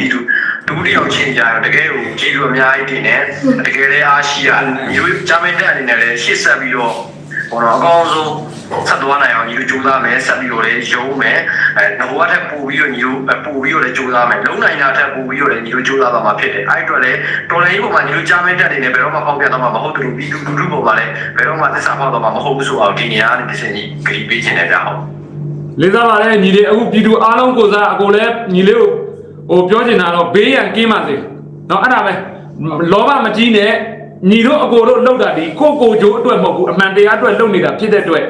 ပြည်သူလူတစ်ယောက်ချင်းကြတော့တကယ်ကိုကြည်လူအများကြီးတင်တယ်တကယ်လည်းအားရှိရမျိုးဂျာမန်တက်အနေနဲ့လည်းရှေ့ဆက်ပြီးတော့ဟောတော့အကောင်းဆုံးဆက်သွားနိုင်အောင်ညီတို့ကြိုးစားမယ်ဆက်ပြီးတော့လည်းရုံးမယ်အဲငဘွားထက်ပို့ပြီးတော့ညီတို့ပို့ပြီးတော့လည်းကြိုးစားမယ်လုံးနိုင်တာထက်ပို့ပြီးတော့လည်းညီတို့ကြိုးစားပါမှာဖြစ်တယ်အဲ့အတွက်လည်းတော်လိုင်းပေါ်မှာညီတို့ဂျာမန်တက်အနေနဲ့ဘယ်တော့မှပေါက်ပြတော့မှာမဟုတ်ဘူးပြည်သူလူထုပေါ်မှာလည်းဘယ်တော့မှသစ္စာပေါက်တော့မှာမဟုတ်ဘူးဆိုအောင်ဒီနေရာကနေတစ်စင်းကြီးဂရီပေးခြင်းနဲ့ကြာဟုတ်လေးစားပါလေညီလေးအခုပြည်သူအားလုံးကိုစားအကိုလည်းညီလေးကို ဟိုပြောချင်တာတော့ဘေးရန်ကင်းပါစေเนาะအဲ့ဒါပဲလောဘမကြီးနဲ့ညီတို့အကိုတို့လှုပ်တာဒီကိုကိုဂျိုးအတွက်မဟုတ်ဘူးအမှန်တရားအတွက်လှုပ်နေတာဖြစ်တဲ့အတွက်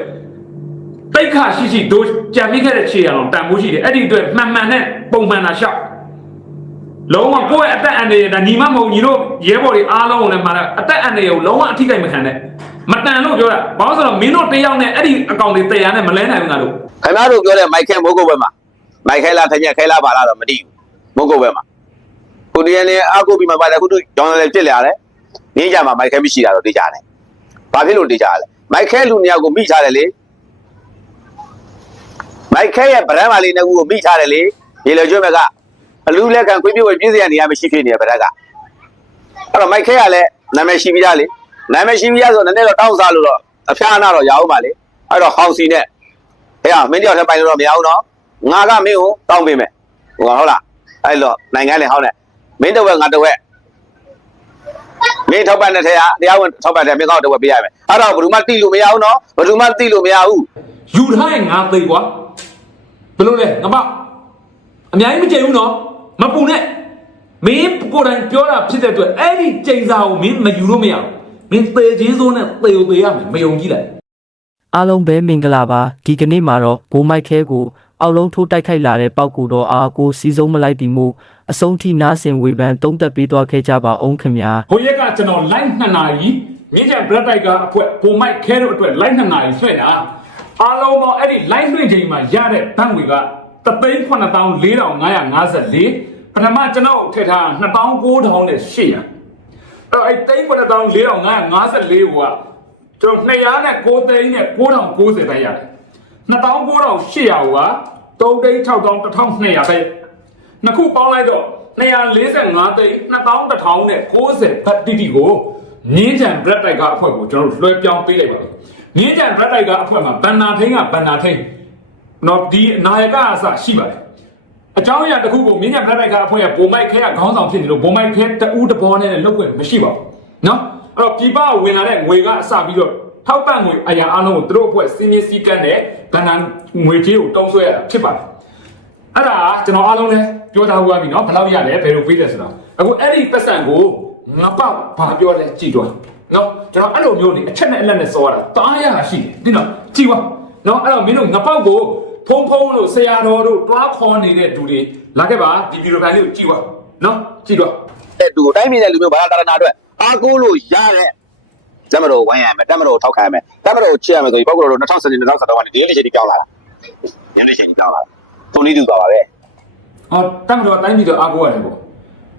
တိတ်ခါရှိရှိတို့ကြံမိခဲ့တဲ့ခြေရအောင်တန်ဖိုးရှိတယ်အဲ့ဒီအတွက်မှန်မှန်နဲ့ပုံမှန်တာရှောက်လုံးဝကိုယ့်ရဲ့အသက်အန္တရာယ်ဒါညီမမဟုတ်ညီတို့ရဲဘော်တွေအားလုံးကိုလည်းမှာအသက်အန္တရာယ်ကိုလုံးဝအထိကိမခံနဲ့မတန်လို့ပြောတာဘာလို့ဆိုတော့မင်းတို့တယောက်နဲ့အဲ့ဒီအကောင့်တွေတရားနဲ့မလဲနိုင်ဘူးငါတို့ ခင်ဗျားတို့ပြောတဲ့မိုက်ခဲမိုးကုတ်ဘက်မှာမိုက်ခဲလားထညက်ခဲလားပါလားတော့မသိဘူး မိုးကုတ်ဘက်မှာကိုဒီယန်နေအာကိုပြီးမှပါတယ်ခုတို့ကြောင်းလည်းပြစ်လာတယ်နေကြမှာမိုက်ခဲမရှိတာတော့သိကြတယ်ဘာဖြစ်လို့သိကြလဲမိုက်ခဲလူနှစ်ယောက်ကိုမိထားတယ်လေမိုက်ခဲရဲ့ဗရန်မာလေးနှစ်ခုကိုမိထားတယ်လေရေလေကျွဲ့ဘက်ကအလူလက်ခံခွေးပြေဝပြည့်စရာနေရာမရှိဖြစ်နေဗရက်ကအဲ့တော့မိုက်ခဲကလည်းနာမည်ရှိပြီးသားလေနာမည်ရှိပြီးသားဆိုတော့နည်းနည်းတော့တောင်းစားလို့တော့အဖျားအနာတော့ရအောင်ပါလေအဲ့တော့ဟောင်စီနဲ့ဟဲ့မင်းတယောက်ထပ်ပိုင်လို့တော့မရဘူးနော်ငါကမင်းကိုတောင်းပေးမယ်ဟိုကဟုတ်လား အဲ့တော့နိုင်ငံလေဟောင်းတယ်မင်းတစ်ဝက်ငါတစ်ဝက်မင်းထောက်ပံ့တဲ့ထဲကတရားဝင်ထောက်ပံ့တဲ့မင်းကောက်တစ်ဝက်ပေးရမယ်အဲ့တော့ဘယ်သူမှတိလို့မရဘူးနော်ဘယ်သူမှတိလို့မရဘူးယူထားရင်ငါသိကွာဘယ်လိုလဲငါမအများကြီးမကြိမ်ဘူးနော်မပူနဲ့မင်းကိုယ်တိုင်ပြောတာဖြစ်တဲ့အတွက်အဲ့ဒီကြိမ်စာကိုမင်းမယူလို့မရဘူးမင်းသေချင်းစိုးနဲ့သေကိုသေရမယ်မယုံကြည်လိုက်အားလုံးပဲမင်္ဂလာပါဒီကနေ့မှာတော့ဘိုးမိုက်ခဲကို အောက်လုံးထိုးတိုက်ခိုက်လာတဲ့ပောက်ကူတော့အာကိုစီးစုံမလိုက်တီမှုအဆုံးထိနားဆင်ဝေဖန်တုံးသက်ပေးသွားခဲ့ကြပါအောင်ခင်ဗျာဟိုရက်ကကျွန်တော် live 2နာရီမြင်းချန်ဘရက်တိုက်ကအဖွဲပုံမိုက်ခဲတို့အတွက် live 2နာရီဆွဲတာအားလုံးတော့အဲ့ဒီ live လွှင့်ချိန်မှာရတဲ့ဘန့်တွေက3,4554ပထမကျွန်တော်ထည့်ထား29,000နဲ့800အဲ့အဲ့3,4554ကကျွန်တော်200နဲ့9သိန်းနဲ့9,090ပဲရတယ် 29,800က3သိန်း6,1200ပဲနှစ်ခုပေါင်းလိုက်တော့245သိန်း2100နဲ့90ဘတ်တိတိကိုမြင်းကြံ bread တိုက်ကအဖွဲ့ကိုကျွန်တော်တို့လွှဲပြောင်းပေးလိုက်ပါမယ်မြင်းကြံ bread တိုက်ကအဖွဲ့မှာဘန်နာထိန်ကဘန်နာထိန်တော့ဒီနာယကအစရှိပါတယ်အကြောင်းအရာတစ်ခုကိုမြင်းကြံ bread တိုက်ကအဖွဲ့ကပုံမိုက်ခဲကခေါင်းဆောင်ဖြစ်နေလို့ပုံမိုက်ခဲတူးတဘောနဲ့လောက်ွက်မရှိပါဘူးနော်အဲ့တော့ပြပဝင်လာတဲ့ငွေကအစပြီးတော့ ထောက်ပံ့ငွေအရာအလုံးကိုသူတို့အဖွဲ့စီမင်းစည်းကမ်းနဲ့ဘန်နာငွေကြေးကိုတောင်းဆွဲရတာဖြစ်ပါတယ် အဲ့ဒါကျွန်တော်အားလုံးလည်းပြောထားဘူးပါပြီเนาะဘယ်လောက်ရလဲဘယ်လိုပေးလဲဆိုတာအခုအဲ့ဒီပတ်စံကိုငါပဘာပြောလဲကြည်တော့เนาะကျွန်တော်အဲ့လိုမျိုးနေအချက်နဲ့အလက်နဲ့စောရတာတားရတာရှိတယ်ဒီနော်ကြည်ပါเนาะအဲ့တော့မင်းတို့ငါပောက်ကိုဖုံဖုံလို့ဆရာတော်တို့တွားခေါ်နေတဲ့သူတွေလာခဲ့ပါဒီဗီဒီယိုဖိုင်လေးကိုကြည်ပါเนาะကြည်တော့ တဲ့သူကိုတိုင်းပြည်တဲ့လူမျိုးဘာသာတာရနာအတွက်အာကိုလို့ရတဲ့ တမတော်ဝိုင်းရမယ်တမတော်ထောက်ခံရမယ်တမတော်ချစ်ရမယ်ဆိုပြီးပောက်ကတော့2010 2013ကနေဒီနေ့ချိန်ကြီးပြောင်းလာတာညနေချိန်ကြီးပြောင်းလာတာသူနည်းတူပါပါပဲဟောတတ်မတော်တိုင်းပြည်တော့အားကိုးရတယ်ပေါ့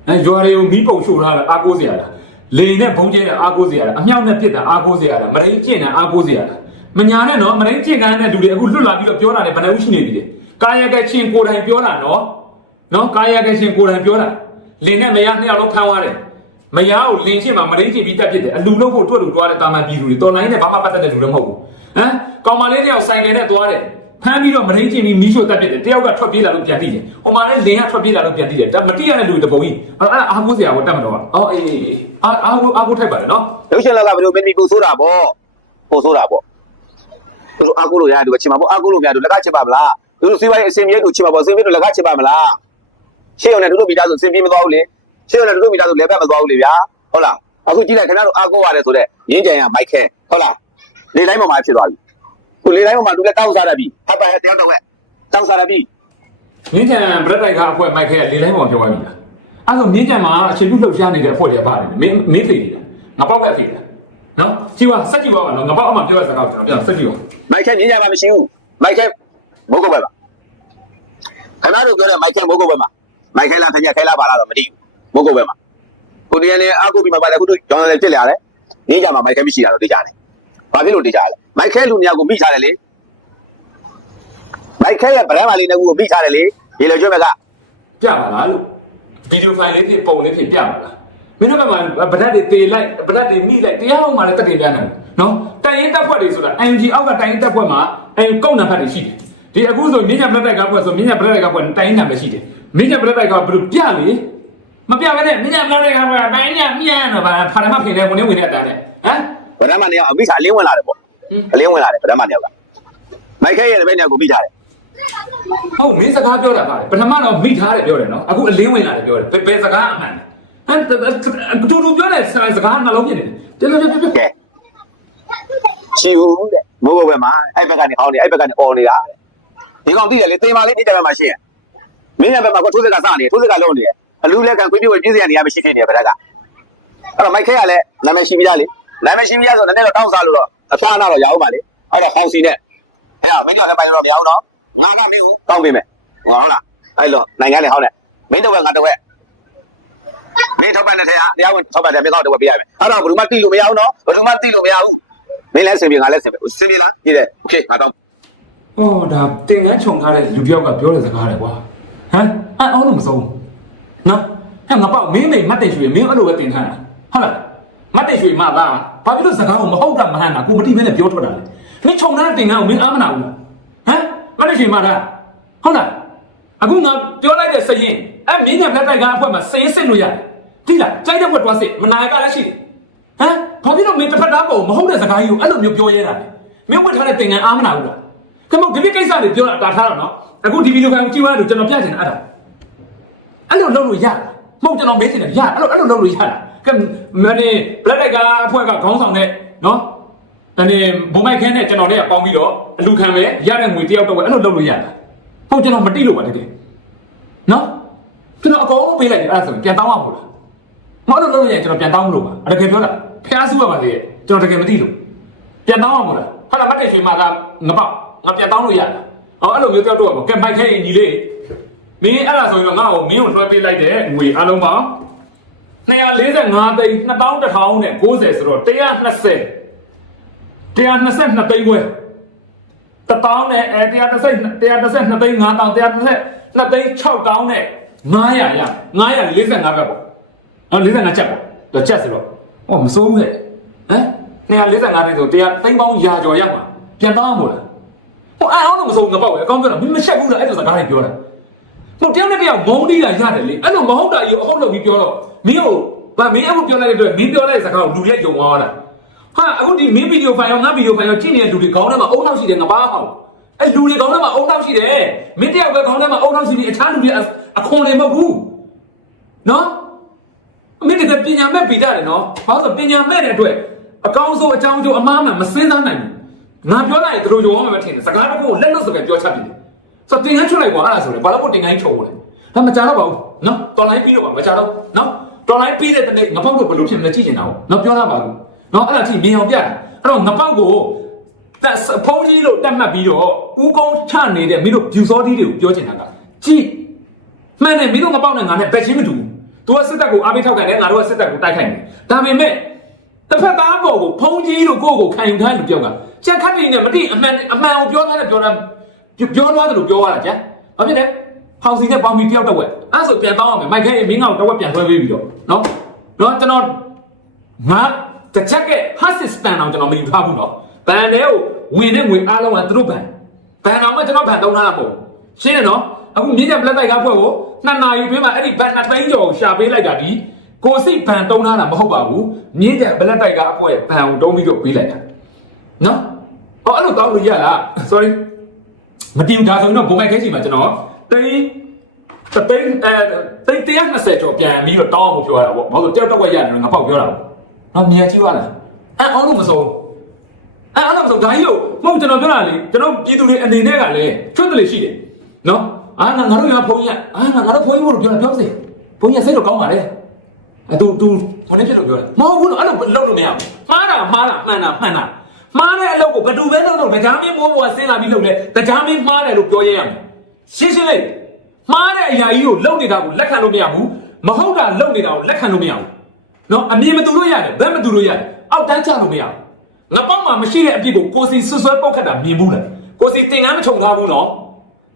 အဲရွာတွေကိုမီးပုံရှို့ထားတာအားကိုးစရာလားလေနဲ့ဘုံကျဲတာအားကိုးစရာလားအမြောက်နဲ့ပြစ်တာအားကိုးစရာလားမရိန်းကျင့်တာအားကိုးစရာလားမညာနဲ့နော်မရိန်းကျင့်ကန်းတဲ့လူတွေအခုလွတ်လာပြီးတော့ပြောတာလည်းဘယ်နှဦးရှိနေပြီလဲကာယကချင်းကိုယ်တိုင်ပြောတာနော်နော်ကာယကချင်းကိုယ်တိုင်ပြောတာလင်နဲ့မယားနှစ်ယောက်လုံးဖမ်းသွားတယ် မယားကိုလင်ချင်းမှာမရိန်းကျင့်ပြီးတက်ဖြစ်တယ်အလူလုံးဖို့တွတ်လို့တွားတဲ့တာမန်ပြည်သူတွေတော်လိုင်းနဲ့ဘာမှပတ်သက်တဲ့လူလည်းမဟုတ်ဘူးဟမ်ကောင်မလေးတယောက်ဆိုင်ကယ်နဲ့တွားတယ်ဖမ်းပြီးတော့မရင်းကျင်ပြီးမီးရှို့တက်ပြစ်တယ်တယောက်ကထွက်ပြေးလာလို့ပြန်တိတယ်။ဟိုမှာလည်းလင်းကထွက်ပြေးလာလို့ပြန်တိတယ်။ဒါမတိရတဲ့လူတပုံကြီးအဲ့ဒါအားကိုးစရာကိုတတ်မတော့။အော်အေးအေးအေးအားအားကိုအားကိုထိုက်ပါတယ်နော်ရုပ်ရှင်လက်ကဘယ်လိုမင်းဒီပူဆိုးတာပေါ့ပူဆိုးတာပေါ့သူတို့အာကိုလို့ရတယ်သူကချင်ပါပေါ့အာကိုလို့များသူလက်ကချင်ပါမလားသူတို့စီးပွားရေးအစင်မြေသူချင်ပါပေါ့အစင်မြေသူလက်ကချင်ပါမလားရှေ့ရုံနဲ့တို့တို့မိသားစုအစင်ပြေမသွားဘူးလေ ရှေ့ရုံနဲ့တို့တို့မိသားစုလဲပတ်မသွားဘူးလေဗျာဟုတ်လားအခုကြည့်လိုက်ခင်ဗျားတို့အာကိုရတယ်ဆိုတော့ရင်းကြံရမိုက်ခဲဟုတ်လားလေတိုင်းပေါ်မှာဖြစ်သွားပြီခုလေတိုင်းပေါ်မှာသူလည်းတောင်းစားရပြီဟပ်ပါရဲ့တရားတော်ကတောင်းစားရပြီ။မြင်းချံဘရက်တိုက်ကအဖွဲမိုက်ခဲလေလိုင်းပေါ်ပြောသွားပြီလား။အဲ့ဆိုမြင်းချံမှာအခြေပြုလှုပ်ရှားနေတဲ့အဖွဲတွေပါတယ်။မင်းမင်းသိနေတာ။ငါပေါက်ကသိတာ။နော်။ကြည့်ပါစက်ကြည့်ပါပါနော်။ငါပေါက်အမှပြောရစကားကျွန်တော်ပြန်စက်ကြည့်ပါမိုက်ခဲမြင်ကြမှာမရှိဘူးမိုက်ခဲမိုးကုတ်ပဲပါခင်ဗျားတို့ပြောတဲ့မိုက်ခဲမိုးကုတ်ပဲမှာမိုက်ခဲလားဖညာခဲလားပါလားတော့မသိဘူး မိုးကုတ်ပဲမှာကိုဒီကနေအာကုပြီးမှပါတယ်ခုတို့ကျောင်းလည်းပြစ်လာတယ်နေကြမှာမိုက်ခဲမရှိတာတော့သိကြတယ်ဘာဖြစ်လို့သိကြလဲမိုက်ခဲလူနှစ်ယောက်ကိုမိထားတယ်လေမိုက်ခဲရဲ့ဗရန်မာလေးနှစ်ခုကိုမိထားတယ်လေရေလေကျွဲ့ဘက်က။ပြပါလားလို့ဗီဒီယိုဖိုင်လေးဖြစ်ပုံလေးဖြစ်ပြပါလားမင်းတို့ကမှဗဒတ်တွေတေလိုက်ဗဒတ်တွေမိလိုက်တရားအောင်မှလည်းတက်တင်ပြနိုင်နော်တိုင်ရင်တက်ဖွဲ့တွေဆိုတာ NG အောက်ကတိုင်ရင်တက်ဖွဲ့မှာအဲကုန်းနံပါတ်တွေရှိတယ်ဒီအခုဆိုမြင်းညာဘလက်တိုက်ကဖွဲ့ဆိုမြင်းညာဘလက်တိုက်ကဖွဲ့တိုင်ရင်နံပါတ်ရှိတယ်မြင်းညာဘလက်တိုက်ကဘယ်လိုပြလေ မပြဘဲနဲ့မြင်းညာဘလက်တိုက်ကဖွဲ့တိုင်ညာမြန်တော့ဗာဖာရမဖေတယ်ဝင်နေဝင်နေအတန်းနဲ့ဟမ်ဗဒမနေအောင်အမိစာအလင်းဝင်လာတယ်ပေါ့အလင်းဝင်လာတယ်ဗဒမနေအောင်ကမိုက်ခဲရဲ့လည်းပဲနေကိုမိထားတယ်ဟုတ်မင်းစကားပြောတာပါလေပထမတော့မိထားတယ်ပြောတယ်နော်အခုအလင်းဝင်လာတယ်ပြောတယ်ဘယ်ဘယ်စကားအမှန်လဲဟမ်တူတူပြောတဲ့စကားနှလုံးဖြစ်နေတယ်တော်တော်တော်တော်ကဲချီဦးတဲ့မိုးဘုတ်ဘက်မှာအဲ့ဘက်ကနေအောင်းနေအဲ့ဘက်ကနေအော်နေတာဒီကောင်သိတယ်လေတင်ပါလေးဒီတဲ့ဘက်မှာရှင်းမင်းရဲ့ဘက်မှာကထိုးစက်ကစနေထိုးစက်ကလုံးနေတယ် အလူလက်ကန်ခွေးပြေဝပြည့်စရာနေရာမရှိဖြစ်နေဗဒကအဲ့တော့မိုက်ခဲကလည်းနာမည်ရှိပြီးသားလေနာမည်ရှိပြီးသားဆိုတော့နည်းနည်းတော့တောင်းစားလို့တော့အဖားနာတော့ရအောင်ပါလေအဲ့တော့ခေါင်းစီနဲ့အဲ့တော့မင်းတို့လည်းပိုင်တော့မရအောင်တော့ငါကမင်းကိုတောင်းပေးမယ်ဟုတ်လားအဲ့လိုနိုင်ငံနဲ့ဟောင်းနဲ့မင်းတို့ကငါတော့မင်းထောက်ပံ့တဲ့ထဲကတရားဝင်ထောက်ပံ့တဲ့မြေတော့တော့ပေးရမယ်အဲ့တော့ဘယ်သူမှတိလို့မရအောင်နော်ဘယ်သူမှတိလို့မရဘူးမင်းလည်းစင်ပြေငါလည်းစင်ပြေစင်ပြေလားကြည့်တယ်โอเคငါတော့ ဟောဒါတင်ငန်းခြုံထားတဲ့လူပြောက်ကပြောတဲ့စကားလေကွာဟမ်အဲ့အောင်လို့မဆုံး နော်ဟဲ့ငါပေါ့မင်းမိမတ်တယ်ရွှေမင်းအဲ့လိုပဲတင်ထားတာဟုတ်လားမတ်တယ်ရွှေမသားဘာဖြစ်လို့စကားကိုမဟုတ်တာမဟန်တာကိုမတိမင်းနဲ့ပြောထွက်တာလဲမင်းခြုံထားတဲ့တင်ငန်းကိုမင်းအားမနာဘူးလားဟမ်မတ်တယ်ရွှေမသားဟုတ်လားအခုငါပြောလိုက်တဲ့စရင်အဲ့မင်းညာလက်တိုက်ကအဖွဲ့မှာစရင်စစ်လို့ရတယ်တိလားကြိုက်တဲ့ဘက်တွားစစ်မနာရကလည်းရှိတယ်ဟမ်ဘာဖြစ်လို့မင်းတစ်ဖက်သားပုံမဟုတ်တဲ့စကားကြီးကိုအဲ့လိုမျိုးပြောရဲတာလဲမင်းဝတ်ထားတဲ့တင်ငန်းအားမနာဘူးလားကမဒီကိစ္စတွေပြောတာတာထားတော့နော်အခုဒီဗီဒီယိုဖိုင်ကိုကြည့်ရလို့ကျွန်တော်ပြချင်တာအဲ့ဒါ အဲ့လိုလုပ်လို့ရလားမဟုတ်ကျွန်တော်မေးချင်တယ်ရအဲ့လိုအဲ့လိုလုပ်လို့ရလားကဲမနေဘလက်တိုက်ကအဖွဲ့ကခေါင်းဆောင်တဲ့နော်အနေဘုံမိုက်ခင်းနဲ့ကျွန်တော်လည်းပေါင်းပြီးတော့အလူခံပဲရတဲ့ငွေတယောက်တော့အဲ့လိုလုပ်လို့ရလားဟုတ်ကျွန်တော်မတိလို့ပါတကယ်နော်ကျွန်တော်အကုန်လုံးပေးလိုက်တယ်အဲ့ဒါဆိုရင်ပြန်တောင်းရမှာလားမဟုတ်လို့လုပ်ရရင်ကျွန်တော်ပြန်တောင်းမလို့ပါတကယ်ပြောတာဖျားစုရပါလေကျွန်တော်တကယ်မသိလို့ပြန်တောင်းရမှာလားဟာလာမတ်တဲ့ရွှေမှာကငပေါက်ငါပြန်တောင်းလို့ရလားဟောအဲ့လိုမျိုးကြောက်တော့ကဲမိုက်ခဲရင်ညီလေး မင်းအဲ့ဒါဆိုရင်တော့ငါ့ကိုမင်းကိုလွှဲပေးလိုက်တဲ့ငွေအလုံးပေါင်း245သိန်း2190နဲ့90ဆိုတော့120 122သိန်းခွဲတပေါင်းနဲ့အဲ130 132သိန်း9000 132သိန်း6000နဲ့900ရ945ဘက်ပေါ့ဟော45ချက်ပေါ့တော့ချက်ဆိုတော့ဟောမစိုးဘူးလေဟမ်245သိန်းဆို100သိန်းပေါင်းရာကျော်ရမှာပြန်တောင်းမို့လားဟိုအဲ့အောင်တော့မဆုံးငပောက်ပဲအကောင်းပြောတာမင်းမချက်ဘူးလားအဲ့လိုစကားတွေပြောတာ ဟိုတယောက်နဲ့တယောက်မုန်းတီးတာရတယ်လေအဲ့လိုမဟုတ်တာကြီးအဟုတ်လို့ပြီးပြောတော့မင်းကိုဗာမင်းအခုပြောလိုက်တဲ့အတွက်မင်းပြောလိုက်တဲ့စကားကိုလူတွေယုံသွားတာဟာအခုဒီမင်းဗီဒီယိုဖိုင်ရောငါဗီဒီယိုဖိုင်ရောကြည့်နေတဲ့လူတွေခေါင်းထဲမှာအုံနောက်ရှိတယ်ငပါးဟောင်းအဲ့လူတွေခေါင်းထဲမှာအုံနောက်ရှိတယ်မင်းတယောက်ပဲခေါင်းထဲမှာအုံနောက်ရှိပြီးအခြားလူတွေအခွန်တွေမဟုတ်ဘူးနော်မင်းတကယ်ပညာမဲ့ပြီးတယ်နော်ဘာလို့ပညာမဲ့တဲ့အတွက်အကောင်းဆုံးအကြောင်းကျိုးအမှားမှမစင်းစားနိုင်ဘူးငါပြောလိုက်ရင်သူတို့ရောမှာမထင်နဲ့စကားတစ်ခုကိုလက်လွတ်စပယ်ပြောချပြတယ် ဆိုတော့တင်ငန်းထွက်လိုက်ကွာအဲ့ဒါဆိုလေဘာလို့ကိုတင်ငန်းချုံလဲဒါမကြတော့ပါဘူးနော်တော်လိုင်းပြီးတော့ပါမကြတော့နော်တော်လိုင်းပြီးတဲ့တနေ့ငပေါက်တို့ဘယ်လိုဖြစ်မလဲကြည့်နေတာဟုတ်နော်ပြောတာပါဘူးနော်အဲ့ဒါကြည့်မြင်အောင်ပြတယ်အဲ့တော့ငပေါက်ကိုတက်ဖုံးကြီးလို့တက်မှတ်ပြီးတော့ဦးကုန်းချနေတဲ့မင်းတို့ view စောတီးတွေကိုပြောချင်တာကကြည့်မှန်တယ်မင်းတို့ငပေါက်နဲ့ငါနဲ့ဘက်ချင်းမတူဘူးသူကစစ်တပ်ကိုအားပေးထောက်ခံတယ်ငါတို့ကစစ်တပ်ကိုတိုက်ခိုက်တယ်ဒါပေမဲ့တစ်ဖက်သားပေါ်ကိုဖုံးကြီးလို့ကိုယ့်ကိုခံယူထားတဲ့လူပြောက်ကချက်ခတ်နေနဲ့မတိအမှန်အမှန်ကိုပြောထားတဲ့ပြောတာ ပြောသွားတယ်လို့ပြောရတာကြာဘာဖြစ်လဲဖောင်စီနဲ့ပေါင်ပြီးတယောက်တော့ဝက်အဲ့ဆိုပြန်တောင်းရမယ်မိုက်ခဲမင်းကောင်တော့ဝက်ပြန်ဆွဲပေးပြီးတော့နော်နော်ကျွန်တော်ငါတစ်ချက်ကဟတ်စစ်စပန်အောင်ကျွန်တော်မယူထားဘူးနော်ဘန်တဲ့ကိုဝင်တဲ့ငွေအားလုံးကသူတို့ဘန်ဘန်အောင်ကကျွန်တော်ဘန်သုံးထားတာပေါ့ရှင်းတယ်နော်အခုမြင်းကြက်ပလက်တိုက်ကဖွဲ့ကိုနှစ်နာရီတွင်းမှာအဲ့ဒီဘန်နှစ်သိန်းကျော်ရှာပေးလိုက်တာဒီကိုစိတ်ဘန်တုံးထားတာမဟုတ်ပါဘူးမြင်းကြက်ပလက်တိုက်ကအဖွဲဘန်ကိုတုံးပြီးတော့ပေးလိုက်တာနော်ဟောအဲ့လိုတောင်းလို့ရလား sorry မတင်ဒါဆိုရင်တော့ဘုံမိုက်ခဲစီမှာကျွန်တော်တိန်းတသိန်းအဲတိန်း120ကျော်ပြန်ပြီးတော့တောင်းအောင်ပြောရတာပေါ့ဘာလို့ကြောက်တော့ဝက်ရတယ်ငါပေါက်ပြောတာပေါ့နော်မြင်ကြည့်ရလားအဲအော်လို့မဆုံးအဲအော်လို့မဆုံးဒါကြီးလို့မဟုတ်ကျွန်တော်ပြောတာလေကျွန်တော်ပြည်သူတွေအနေနဲ့ကလည်းချွတ်တယ်လေရှိတယ်နော်အာငါငါတို့ကဖုန်းကြီးအာငါငါတို့ဖုန်းကြီးလို့ပြောတာပြောစေဖုန်းကြီးစိတ်တော့ကောင်းပါလေအဲ तू तू ဘာနဲ့ဖြစ်လို့ပြောတာမဟုတ်ဘူးနော်အဲ့လိုလုပ်လို့မရဘူးမှားတာမှားတာမှန်တာမှန်တာ မှားတဲ့အလုပ်ကိုဘယ်သူပဲလုပ်လို့တရားမင်းမိုးပေါ်ဆင်းလာပြီးလုပ်လဲတရားမင်းမှားတယ်လို့ပြောရရမယ်ရှင်းရှင်းလေးမှားတဲ့အရာကြီးကိုလုပ်နေတာကိုလက်ခံလို့မရဘူးမဟုတ်တာလုပ်နေတာကိုလက်ခံလို့မရဘူးနော်အမြင်မတူလို့ရတယ်ဘယ်မတူလို့ရတယ်အောက်တန်းချလို့မရဘူးငါပေါက်မှာမရှိတဲ့အပြစ်ကိုကိုစီဆွဆွဲပုတ်ခတ်တာမြင်ဘူးလားကိုစီတင်ကန်းမချုံထားဘူးနော်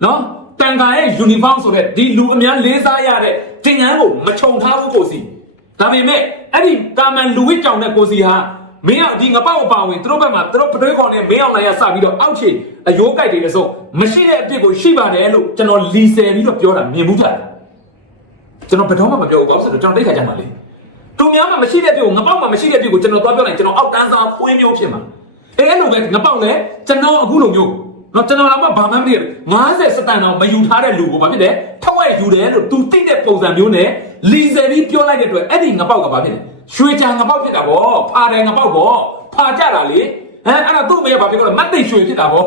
နော်တန်ခါရဲ့ယူနီဖောင်းဆိုတဲ့ဒီလူအများလေးစားရတဲ့တင်ငန်းကိုမခြုံထားဘူးကိုစီဒါပေမဲ့အဲ့ဒီတာမန်လူဝစ်ကြောင်တဲ့ကိုစီဟာ မင်းကဒီငပောက်အပါဝင်သူတို့ဘက်မှာသူတို့ပတွေးခေါ်နေမင်းအောင်နိုင်ရစပြီးတော့အောက်ခြေအယိုးကြိုက်တွေလည်းဆိုမရှိတဲ့အဖြစ်ကိုရှိပါတယ်လို့ကျွန်တော်လီဆယ်ပြီးတော့ပြောတာမြင်မှုကြတယ်ကျွန်တော်ဘယ်တော့မှမပြောဘူးကောဆိုတော့ကျွန်တော်တိတ်ခါကြမှာလေသူများမှမရှိတဲ့ဖြစ်ကိုငပောက်မှမရှိတဲ့ဖြစ်ကိုကျွန်တော်သွားပြောလိုက်ကျွန်တော်အောက်တန်းစားဖွေးမျိုးဖြစ်မှာအဲအဲ့လိုပဲငပောက်လည်းကျွန်တော်အခုလိုမျိုးတော့ကျွန်တော်တော့ဘာမှမသိဘူး50စတန်တော့မယူထားတဲ့လူကိုဘာဖြစ်လဲထောက်ဝဲယူတယ်လို့သူသိတဲ့ပုံစံမျိုးနဲ့လီဆယ်ပြီးပြောလိုက်တဲ့အတွက်အဲ့ဒီငပောက်ကဘာဖြစ်လဲ ရွှေချံငပောက်ဖြစ်တာဗောဖာတယ်ငပောက်ဗောဖာကြတာလေဟမ်အဲ့ဒါသူ့မေကဘာဖြစ်လဲမတ်တိတ်ရွှေဖြစ်တာဗော